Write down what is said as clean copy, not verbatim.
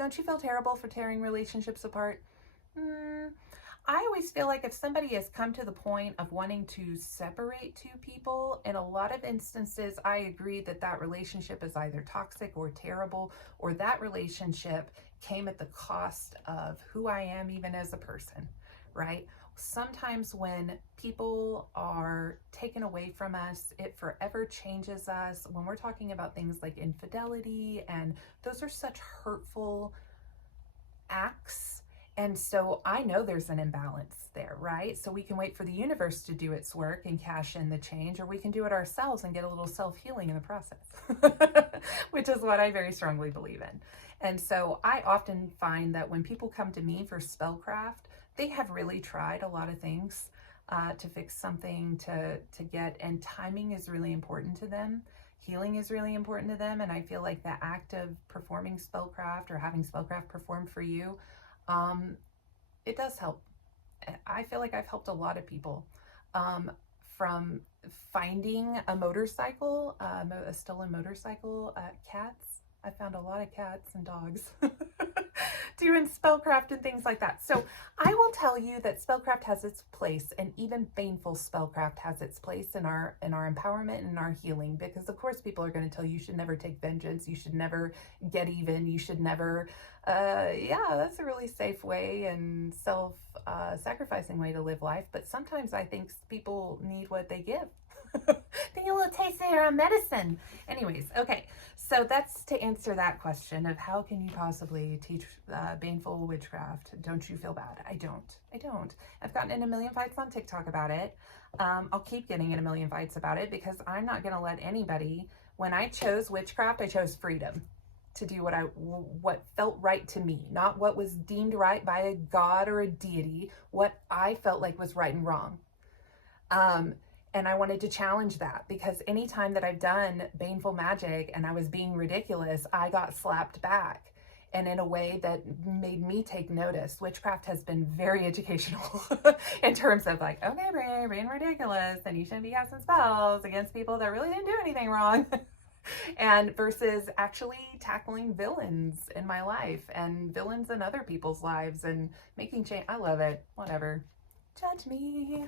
Don't you feel terrible for tearing relationships apart? I always feel like if somebody has come to the point of wanting to separate two people, in a lot of instances, I agree that that relationship is either toxic or terrible, or that relationship came at the cost of who I am even as a person, right? Sometimes when people are taken away from us, it forever changes us. When we're talking about things like infidelity, and those are such hurtful acts. And so I know there's an imbalance there, right? So we can wait for the universe to do its work and cash in the change, or we can do it ourselves and get a little self-healing in the process, which is what I very strongly believe in. And so I often find that when people come to me for spellcraft, they have really tried a lot of things to fix something, to get, and timing is really important to them. Healing is really important to them, and I feel like the act of performing spellcraft or having spellcraft performed for you, it does help. I feel like I've helped a lot of people from finding a motorcycle, a stolen motorcycle, cats. I found a lot of cats and dogs doing spellcraft and things like that. So I will tell you that spellcraft has its place, and even baneful spellcraft has its place in our empowerment and in our healing, because of course people are going to tell you should never take vengeance, you should never get even, you should never, yeah, that's a really safe way and self-sacrificing way to live life. But sometimes I think people need what they give. They need a little taste of their own medicine. Anyways, okay, so that's to answer that question of how can you possibly teach baneful witchcraft? Don't you feel bad? I don't. I've gotten in a million fights on TikTok about it. I'll keep getting in a million fights about it, because I'm not going to let anybody. When I chose witchcraft, I chose freedom to do what felt right to me, not what was deemed right by a god or a deity, what I felt like was right and wrong. And I wanted to challenge that, because anytime that I've done baneful magic and I was being ridiculous, I got slapped back, and in a way that made me take notice. Witchcraft has been very educational in terms of like, okay, Brie, being ridiculous, and you shouldn't be casting spells against people that really didn't do anything wrong. And versus actually tackling villains in my life and villains in other people's lives and making change. I love it. Whatever. Judge me.